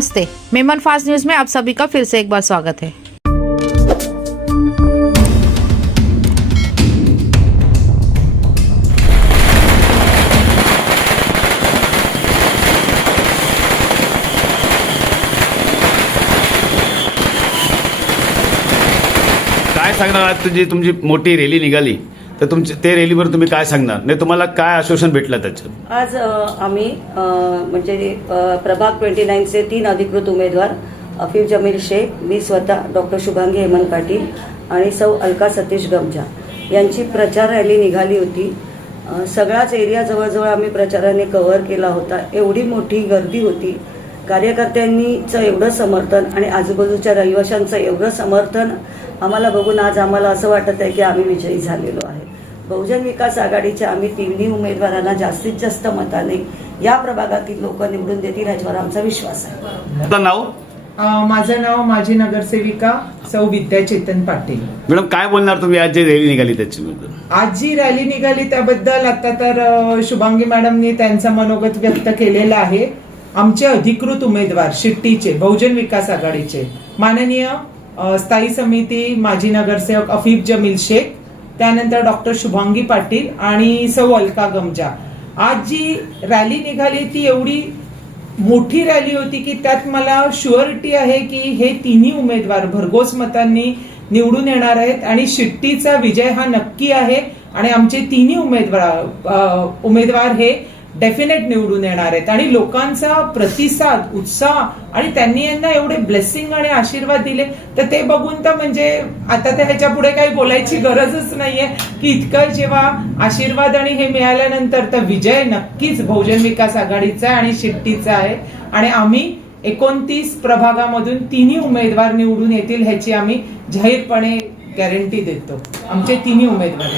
नमस्ते Memon fast news में आप सभी का फिर से एक बार स्वागत है। काय सांगणार आज तुझी तुमची मोठी रॅली निघाली? तर तुमचे ते रॅलीवर तुम्ही काय सांगणार? नाही तुम्हाला काय आश्वासन भेटलं त्याच्यात? आज अ, आम्ही अ, म्हणजे अ, प्रभाग ट्वेंटी नाईनचे तीन अधिकृत उमेदवार अफीफ जमील शेख मी स्वतः डॉक्टर शुभांगी हेमंत पाटील आणि सौ अलका सतीश गमजा यांची प्रचार रॅली निघाली होती. अ, सगळाच एरिया जवळजवळ आम्ही प्रचाराने कव्हर केला होता. एवढी मोठी गर्दी होती. कार्यकर्त्यांनीचं एवढं समर्थन आणि आजूबाजूच्या रहिवाशांचं एवढं समर्थन आम्हाला बघून आज आम्हाला असं वाटत आहे की आम्ही विजयी झालेलो आहोत बहुजन विकास आघाडीच्या आम्ही तिन्ही उमेदवारांना जास्तीत जास्त मताने या प्रभागातील लोक निवडून देतील याच्यावर आमचा विश्वास आहे. नाव? अ, माझं नाव माजी नगरसेविका सौ विद्या चेतन पाटील. मॅडम काय बोलणार तुम्ही? आज जी रॅली निघाली त्याच्याबद्दल. आज जी रॅली निघाली त्याबद्दल आता तर शुभांगी मॅडमनी त्यांचं मनोगत व्यक्त केलेलं आहे. आमचे अधिकृत उमेदवार शिट्टीचे बहुजन विकास आघाडीचे. माननीय स्थायी समिती माजी नगरसेवक अफीफ जमील शेख त्यानंतर डॉक्टर शुभांगी पाटील आणि सौ अलका गमजा. आज जी रॅली निघाली ती एवढी मोठी रॅली होती की त्यात मला शुअरिटी आहे की हे तिन्ही उमेदवार भरघोस मतांनी निवडून येणार आहेत आणि शिट्टीचा विजय हा नक्की आहे. आणि आमचे तिन्ही उमेदवार उमेदवार हे डेफिनेट निवडून येणार आहेत. आणि लोकांचा प्रतिसाद उत्साह आणि त्यांनी यांना एवढे ब्लेसिंग आणि आशीर्वाद दिले तर ते बघून तर म्हणजे आता तर ह्याच्या पुढे काही बोलायची गरजच नाहीये की इतकं जेव्हा आशीर्वाद आणि हे मिळाल्यानंतर तर विजय नक्कीच बहुजन विकास आघाडीचा आहे आणि शिट्टीचा आहे. आणि आम्ही एकोणतीस प्रभागामधून तिन्ही उमेदवार निवडून येतील ह्याची आम्ही जाहीरपणे गॅरंटी देतो. आमचे तिन्ही उमेदवार.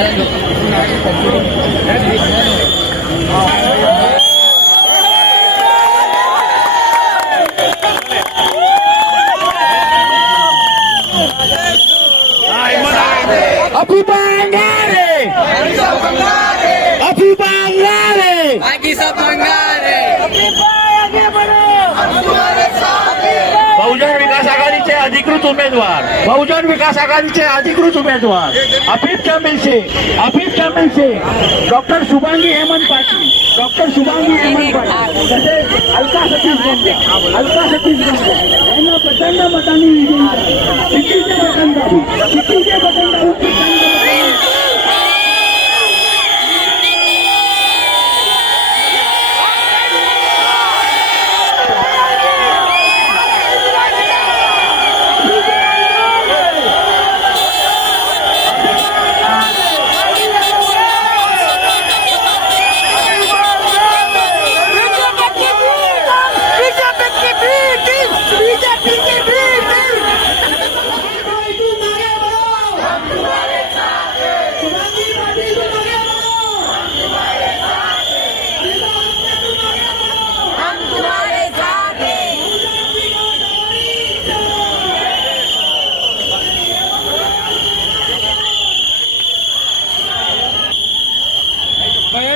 धन्यवाद बहुजन विकास आघाडीचे अधिकृत उमेदवार. बहुजन विकास आघाडीचे अधिकृत उमेदवार. अफीफ जमील शेख. अफीफ जमील शेख. डॉक्टर शुभांगी हेमंत पाटील. डॉक्टर शुभांगी हेमंत पाटील. तसेच अलका सतीश गंगा. अलका सतीश गंगा. यांना प्रचंड मतांनी विजयी करा. शिट्टीचे बटन दाबू शिट्टीचे बटन दाबू